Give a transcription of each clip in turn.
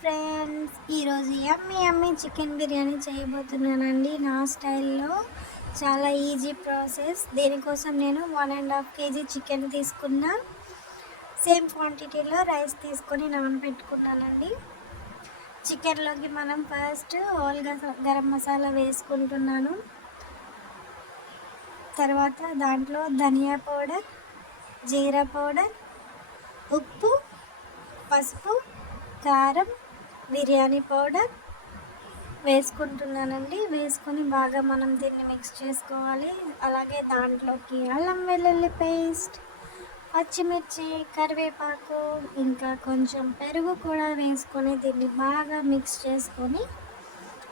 Friends, ఈరోజు యమ్మీ యమ్మీ chicken biryani చేయబోతున్నానండి నా స్టైల్లో. చాలా ఈజీ ప్రాసెస్. దీనికోసం నేను 1.5 kg చికెన్ తీసుకున్నా. సేమ్ క్వాంటిటీలో రైస్ తీసుకొని నానబెట్టుకున్నానండి. చికెన్లోకి మనం ఫస్ట్ హోల్ గరం మసాలా వేసుకుంటున్నాను. తర్వాత దాంట్లో ధనియా పౌడర్, జీరా పౌడర్, ఉప్పు, పసుపు, కారం, బిర్యానీ పౌడర్ వేసుకుంటున్నానండి. వేసుకొని బాగా మనం దీన్ని మిక్స్ చేసుకోవాలి. అలాగే దాంట్లోకి అల్లం వెల్లుల్లి పేస్ట్, పచ్చిమిర్చి, కరివేపాకు, ఇంకా కొంచెం పెరుగు కూడా వేసుకొని దీన్ని బాగా మిక్స్ చేసుకొని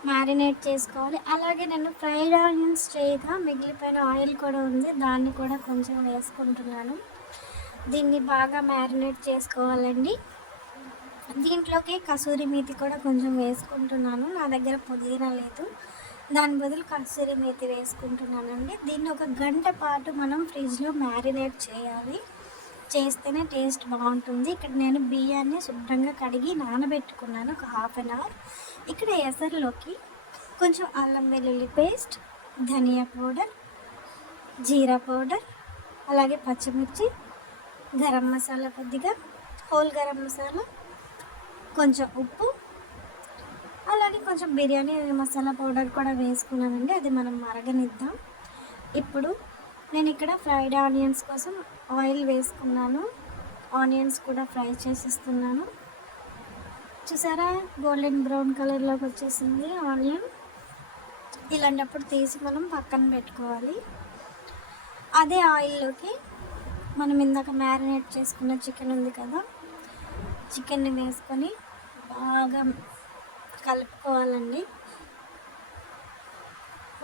మ్యారినేట్ చేసుకోవాలి. అలాగే నేను ఫ్రైడ్ ఆనియన్స్ చేయగా మిగిలిపోయిన ఆయిల్ కూడా ఉంది, దాన్ని కూడా కొంచెం వేసుకుంటున్నాను. దీన్ని బాగా మ్యారినేట్ చేసుకోవాలండి. దీంట్లోకి కసూరి మేతి కూడా కొంచెం వేసుకుంటున్నాను. నా దగ్గర పుదీనా లేదు, దాని బదులు కసూరి మేతి వేసుకుంటున్నానండి. దీన్ని ఒక గంట పాటు మనం ఫ్రిడ్జ్లో మ్యారినేట్ చేయాలి. చేస్తేనే టేస్ట్ బాగుంటుంది. ఇక్కడ నేను బియ్యాన్ని శుభ్రంగా కడిగి నానబెట్టుకున్నాను ఒక 1/2 అవర్. ఇక్కడ ఎసరులోకి కొంచెం అల్లం వెల్లుల్లి పేస్ట్, ధనియా పౌడర్, జీరా పౌడర్, అలాగే పచ్చిమిర్చి, గరం మసాలా కొద్దిగా, హోల్ గరం మసాలా, కొంచెం ఉప్పు, అలాగే కొంచెం బిర్యానీ మసాలా పౌడర్ కూడా వేసుకున్నానండి. అది మనం మరగనిద్దాం. ఇప్పుడు నేను ఇక్కడ ఫ్రైడ్ ఆనియన్స్ కోసం ఆయిల్ వేసుకున్నాను. ఆనియన్స్ కూడా ఫ్రై చేసిస్తున్నాను. చూసారా, గోల్డెన్ బ్రౌన్ కలర్లోకి వచ్చేసింది ఆనియన్. ఇలాంటప్పుడు తీసి మనం పక్కన పెట్టుకోవాలి. అదే ఆయిల్లోకి మనం ఇందాక మ్యారినేట్ చేసుకున్న చికెన్ ఉంది కదా, చికెన్ని వేసుకొని బాగా కలుపుకోవాలండి.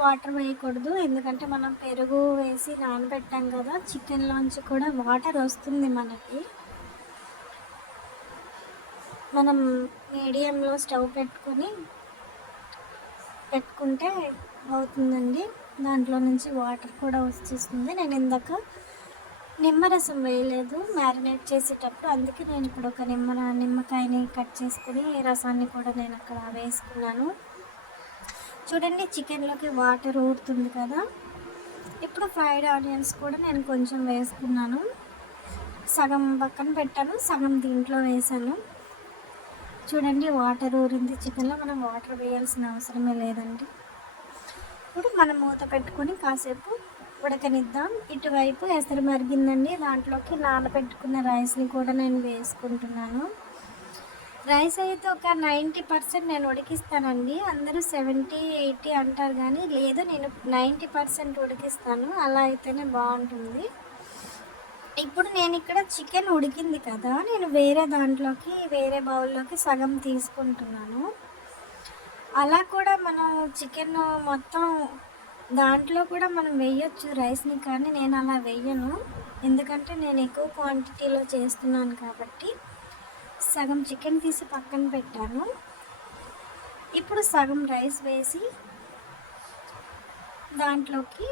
వాటర్ వేయకూడదు, ఎందుకంటే మనం పెరుగు వేసి నానబెట్టాం కదా, చికెన్లోంచి కూడా వాటర్ వస్తుంది మనకి. మనం మీడియంలో స్టవ్ పెట్టుకుంటే అవుతుందండి. దాంట్లో నుంచి వాటర్ కూడా వచ్చేస్తుంది. నేను ఇందాక నిమ్మరసం వేయలేదు మ్యారినేట్ చేసేటప్పుడు, అందుకే నేను ఇప్పుడు ఒక నిమ్మకాయని కట్ చేసుకుని రసాన్ని కూడా నేను అక్కడ వేసుకున్నాను. చూడండి, చికెన్లోకి వాటర్ ఊరుతుంది కదా. ఇప్పుడు ఫ్రైడ్ ఆనియన్స్ కూడా నేను కొంచెం వేసుకున్నాను. సగం పక్కన పెట్టాను, సగం దీంట్లో వేసాను. చూడండి, వాటర్ ఊరింది చికెన్లో. మనం వాటర్ వేయాల్సిన అవసరమే లేదండి. ఇప్పుడు మనం మూత పెట్టుకొని కాసేపు ఉడకనిద్దాం. ఇటువైపు ఎసరు మరిగిందండి. దాంట్లోకి నానబెట్టుకున్న రైస్ని కూడా నేను వేసుకుంటున్నాను. రైస్ అయితే ఒక 90% నేను ఉడికిస్తానండి. అందరూ 70-80 అంటారు, కానీ లేదు, నేను 90% ఉడికిస్తాను. అలా అయితేనే బాగుంటుంది. ఇప్పుడు నేను ఇక్కడ చికెన్ ఉడికింది కదా, నేను వేరే బౌల్లోకి సగం తీసుకుంటున్నాను. అలా కూడా మనం చికెన్ మొత్తం దాంట్లో కూడా మనం వేయొచ్చు రైస్ని, కానీ నేను అలా వేయను. ఎందుకంటే నేను ఎక్కువ క్వాంటిటీలో చేస్తున్నాను కాబట్టి సగం చికెన్ తీసి పక్కన పెట్టాను. ఇప్పుడు సగం రైస్ వేసి దాంట్లోకి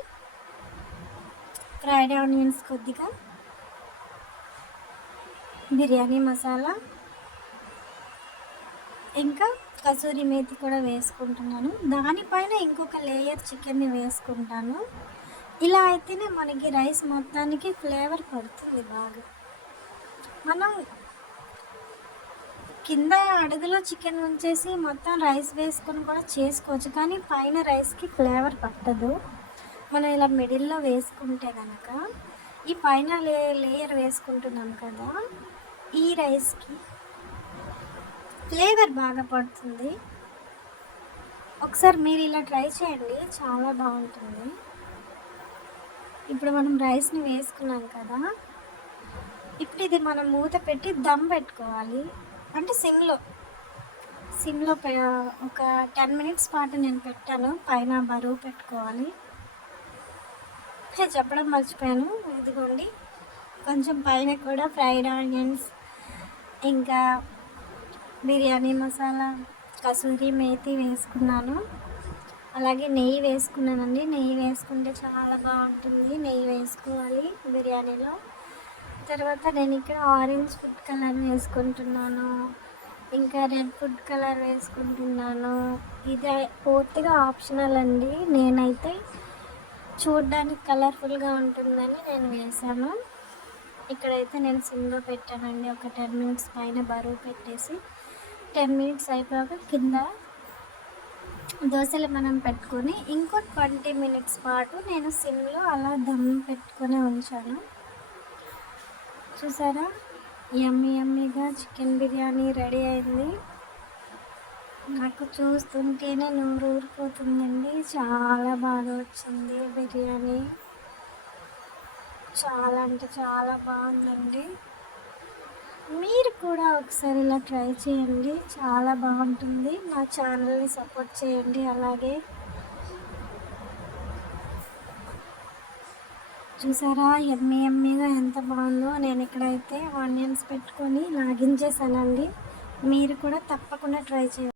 ఫ్రైడ్ ఆనియన్స్ కొద్దిగా, బిర్యానీ మసాలా, ఇంకా కసూరి మేతి కూడా వేసుకుంటున్నాను. దానిపైన ఇంకొక లేయర్ చికెన్ని వేసుకుంటాను. ఇలా అయితేనే మనకి రైస్ మొత్తానికి ఫ్లేవర్ పడుతుంది బాగా. మనం కింద అడుగులో చికెన్ ఉంచేసి మొత్తం రైస్ వేసుకొని కూడా చేసుకోవచ్చు, కానీ పైన రైస్కి ఫ్లేవర్ పట్టదు. మనం ఇలా మిడిల్లో వేసుకుంటే కనుక, ఈ పైన లేయర్ వేసుకుంటున్నాం కదా, ఈ రైస్కి ఫ్లేవర్ బాగా పడుతుంది. ఒకసారి మీరు ఇలా ట్రై చేయండి, చాలా బాగుంటుంది. ఇప్పుడు మనం రైస్ని వేసుకున్నాం కదా, ఇప్పుడు ఇది మనం మూత పెట్టి దమ్ పెట్టుకోవాలి. అంటే సిమ్లో ఒక 10 minutes పాటు నేను పెట్టాను. పైన బరువు పెట్టుకోవాలి. చెప్పడం మర్చిపోయాను, ఇదిగోండి, కొంచెం పైన కూడా ఫ్రైడ్ ఆనియన్స్, ఇంకా బిర్యానీ మసాలా, కసూరి మేతి వేసుకున్నాను. అలాగే నెయ్యి వేసుకున్నానండి. నెయ్యి వేసుకుంటే చాలా బాగుంటుంది. నెయ్యి వేసుకోవాలి బిర్యానీలో. తర్వాత నేను ఇక్కడ ఆరెంజ్ ఫుడ్ కలర్ వేసుకుంటున్నాను. ఇంకా రెడ్ ఫుడ్ కలర్ వేసుకుంటున్నాను. ఇది పూర్తిగా ఆప్షనల్ అండి. నేనైతే చూడ్డానికి కలర్ఫుల్గా ఉంటుందని నేను వేసాను. ఇక్కడైతే నేను సిమ్లో పెట్టానండి. ఒక 10 మినిట్స్ పైన బరువు పెట్టేసి 10 మినిట్స్ అయిపోయాక కింద దోశలు మనం పెట్టుకొని ఇంకో 20 మినిట్స్ పాటు నేను సిమ్లో అలా దమ్ పెట్టుకొని ఉంచాను. చూసారా, యమ్మీ యమ్మీగా చికెన్ బిర్యానీ రెడీ అయింది. నాకు చూస్తుంటేనే నోరు ఊరిపోతుందండి. చాలా బాగా వచ్చింది బిర్యానీ. చాలా అంటే చాలా బాగుందండి. మీరు కూడా ఒకసారి ఇలా ట్రై చేయండి, చాలా బాగుంటుంది. నా ఛానల్ని సపోర్ట్ చేయండి. అలాగే చూసారా యమ్మీ యమ్మీగా ఎంత బాగుందో. నేను ఇక్కడైతే ఆనియన్స్ పెట్టుకొని లాగించేసానండి. మీరు కూడా తప్పకుండా ట్రై చేయండి.